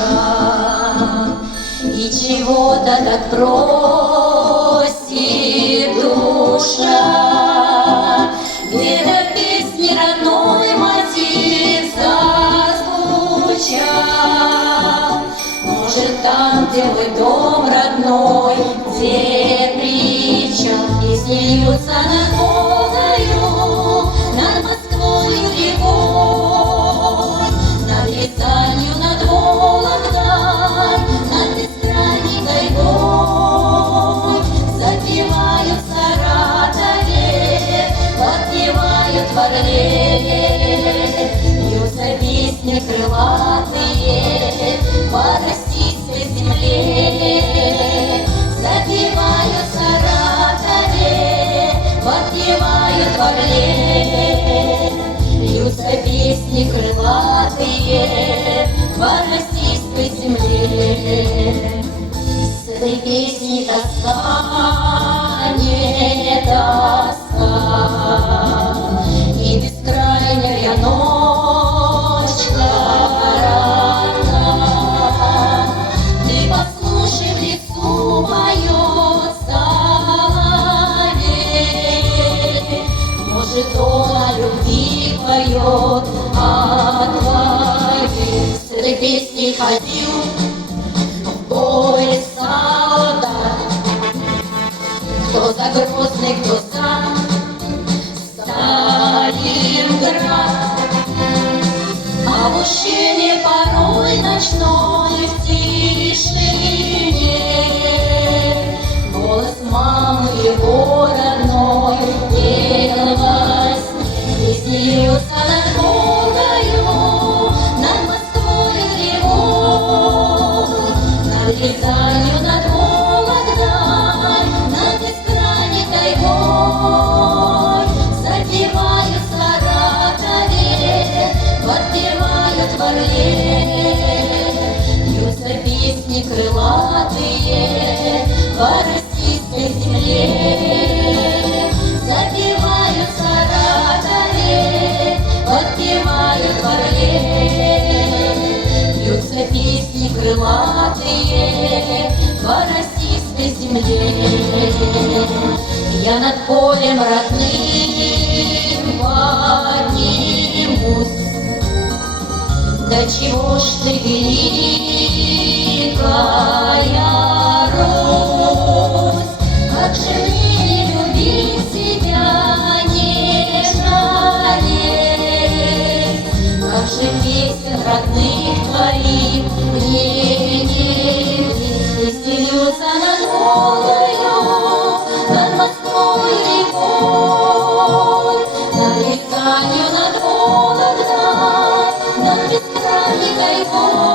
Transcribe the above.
душа, и чего-то так просит душа. Где-то в песне родной мотив зазвучал. Может, там, где мой дом родной, где причал, и смеются над Волгою, над Москвою рекой, над Рязанью, над Вологдой, над бескрайней тайгой. Запевают в Саратове, подпевают в Орле, льются песни крылатые по российской земле. Запевают в Саратове, подпевают в Орле, льются песни крылатые по российской земле. С этой песни тоска, не тоска, и бескрайняя ночка родна. Ты послушай, в лесу поет соловей, может, он о любви поет, о твоей. С этой песней ходил в бой солдат, кто за Грозный, кто за Сталинград. А в ущелье порой ночной в тишине голос мамы его родной пел во сне. Песни льются над Волгою, над Москвой рекой, над Рязанью, над Вологдой, над бескрайней тайгой. Запевают в Саратове, подпевают в Орле, льются песни крылатые по российской земле. Запевают в Саратове, подпевают в Орле, льются песни крылатые по российской земле. Я над полем родным поднимусь. Да чего ж ты великая Русь, как же мне не любить тебя, не жалеть, как же песен родных твоих мне не петь. Песни льются над Волгою, над Москвой рекой, над Рязанью, над Вологдой, над бескрайней тайгой.